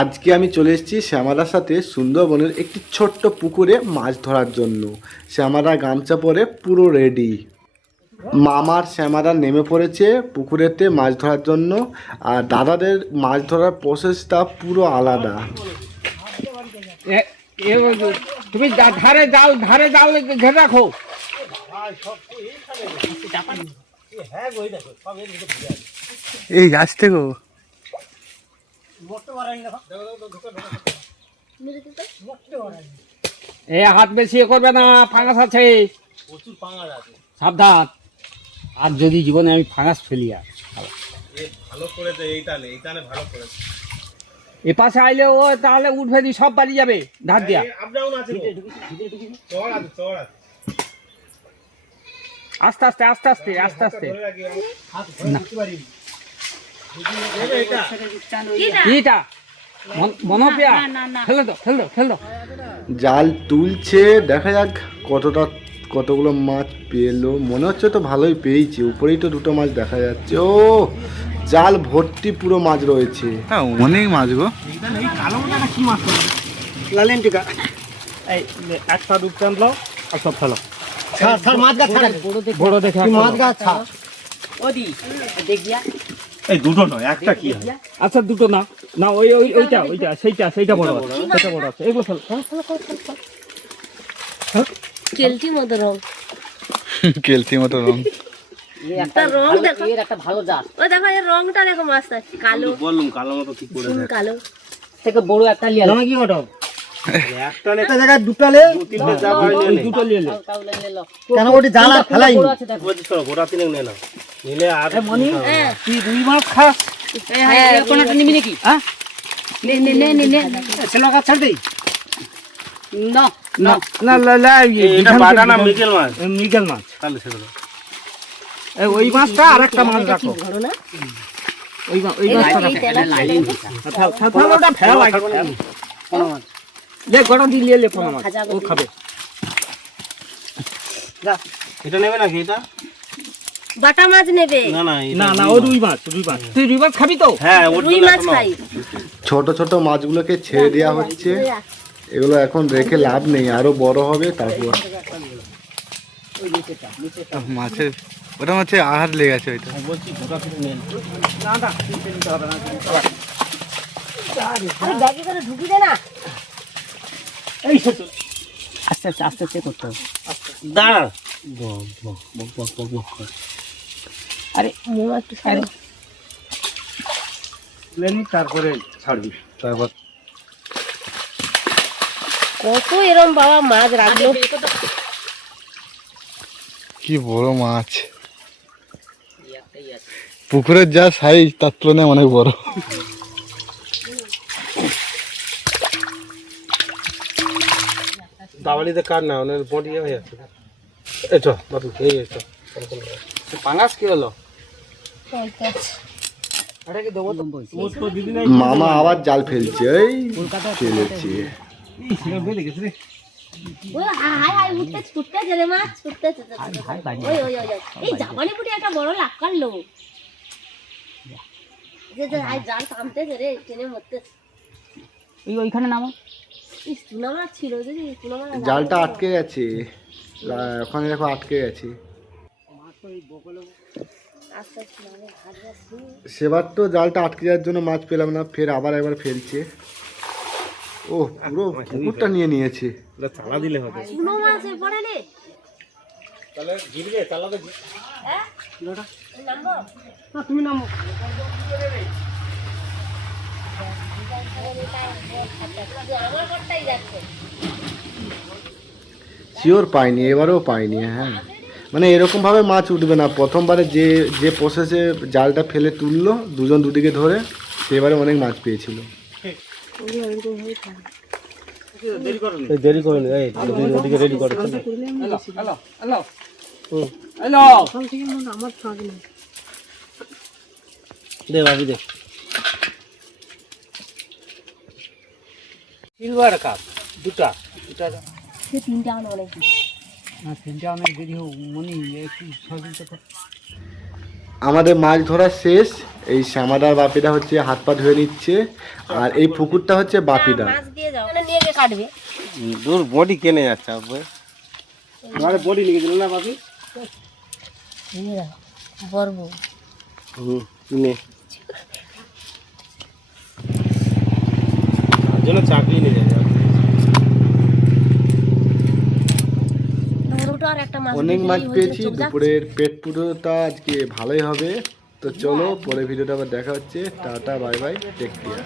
আজকে আমি চলে এসেছি শ্যামাদার সাথে সুন্দরবনের একটি ছোট্ট পুকুরে মাছ ধরার জন্য। শ্যামাদা গামছা পরে পুরো রেডি। মামার শ্যামাদা নেমে পড়েছে পুকুরেতে মাছ ধরার জন্য। আর দাদাদের মাছ ধরার প্রসেসটা পুরো আলাদা। তুমি ধারে জাল ঘেরে রাখো। এই আসতে গো এ হাত বেশি করবে না, ফাঙ্গাস আছে, প্রচুর ফাঙ্গাস আছে, সাবধান। আর যদি জীবনে আমি ফাঙ্গাস ফেলি আর ভালো করেছে, এইটানে ভালো করেছে। এ পাশে আইলে ও তাহলে উঠবে দি, সব বাড়ি যাবে ধার দিয়া। আস্তে আস্তে আস্তে আস্তে আস্তে আস্তে জাল তুলছে, দেখা যাক কতগুলো মাছ পেলো। মনে হচ্ছে তো ভালোই পেয়েছি, উপরেই তো দুটো মাছ দেখা যাচ্ছে। ও জাল ভর্তি পুরো মাছ রয়েছে। হ্যাঁ অনেক মাছ গো। আচ্ছা দুটো না না, ওইটা সেইটা বড় আছে। এগুলো কেলটি মতো রং একটা রং দেখো, এর একটা ভালো জাত। ও দেখো এর রংটা দেখো, মাছটা কালো, বললাম কালো মতো কি করে দেখ, কালো থেকে বড় একটা লিয়া নাও। কি ওটা একটা একটা জায়গায় দুটালে তিনটে যা হয় নে, দুটো নিয়ে নে। কেন ওটি জাল আর ফেলাই নি, বুঝছো? গোটা তিনে নে না, নিলে আর মনি হ্যাঁ তুই দুই মাছ খাস। হ্যাঁ কোনটা নিবি নাকি? হ্যাঁ নে নে নে নে ছেলে কা ছাড় দেই না না না না, এটা বাটা না, মিগেল মাছ তাহলে ছেড়ে দাও। এই ওই মাছটা আরেকটা মাছ রাখো, বড় না ওই মাছটা রাখো। ওটা ফেলা লাগে কোন মাছ লে, গোটা দিয়ে লে কোন মাছ ও খাবে। যা এটা নেবে নাকি? এটা বাটা মাছ নেবে না না না, ও রুই মাছ। তুই রুই মাছ খাবি তো? হ্যাঁ, রুই মাছ খাই। ছোট ছোট মাছগুলোকে ছেড়ে দেওয়া হচ্ছে। এগুলো এখন রেখে লাভ নেই, আরো বড় হবে তারপর। মাছের ওটা মাছের আহার লেগে গেছে ওইটা। বলছি গোটা থেকে নেন না না, নিতে হবে না। আরে ব্যাগে করে ঢুকি দে না। এই ছোট আস্তে আস্তে আস্তে আস্তে করতে হবে। দাঁড়া, আরে মোয়া একটু সাইড লেনি তারপরে ছাড়বি। তারপর কত এরম বাবা মাছ রাখলো। কি বড় মাছ! পুকুরের যা সাইজ তার তুলনায় অনেক বড়। দাওয়ালিতে কার না, ওনার বডি হয়ে যাচ্ছে। এই চল বাবু, এই চল। পাঙ্গাস কি হলো? মামা আবার জাল ফেলছে। এই ফেলেছে। ও হাই হাই উঠতে ছুটতে জেলে মাছ ছুটতে। ওই এই জাপানি পুটি একটা বড় লাক্কার লো, যে আই জাল টানতে রে টেনে মরতে। ওইখানে নামো। ইস টুনা মাছ ছিল, যদি টুনা মাছ জালটা আটকে গেছে ওখানে, দেখো আটকে গেছে। সেবার তো জালটা আটকে যাওয়ার জন্য মাছ পেলাম না, ফের আবার একবার ফেলছে। ও পুরো পুকুরটা নিয়ে নিয়েছে। চালা দিলে হবে। টুনা মাছ পড়ে নে, তাহলে গিরবে চালাতে। হ্যাঁ নামবো না তুমি নামো। আমার ঘরটাই যাচ্ছে। শিওর পাইনি, এবারেও পাইনি। হ্যাঁ মানে এরকম ভাবে মাছ উঠবে না। প্রথমবারে যে প্রসেসে জালটা ফেলে তুললো দুজন দুদিকে ধরে, সেবারে অনেক মাছ পেয়েছিল। দেরি করুন, এই ওদিকে রেডি করে। দে ভাবি দে। সিলভার কাপ দুটা সে তিনটা আনো অনেক। না তিনটা অনেক দেরি হোক মনি একটু সহযোগিতা কর। আমাদের মাছ ধরা শেষ। এই শ্যামাদার বাপিটা হচ্ছে হাত পা ধুয়ে নিচ্ছে, আর এই পুকুরটা হচ্ছে বাপিটা। মাছ দিয়ে যাও ওখানে নিয়ে গিয়ে কাটবে দূর বডি কেনে যাচ্ছে আপু, আমাদের বডি নিয়ে গেছিল না বাপি। বলবো কিনে তার জন্য চাকরি নিয়ে যাবে। আর একটা মাছ অনেক মাছ দিলেই পেয়েছি, হয়েছে, চোখ যাচ্ছে। দুপুরের পেট পুরোটা আজকে ভালোই হবে। তো চলো পরে ভিডিওটা আবার দেখা হচ্ছে। Tata bye bye, take care.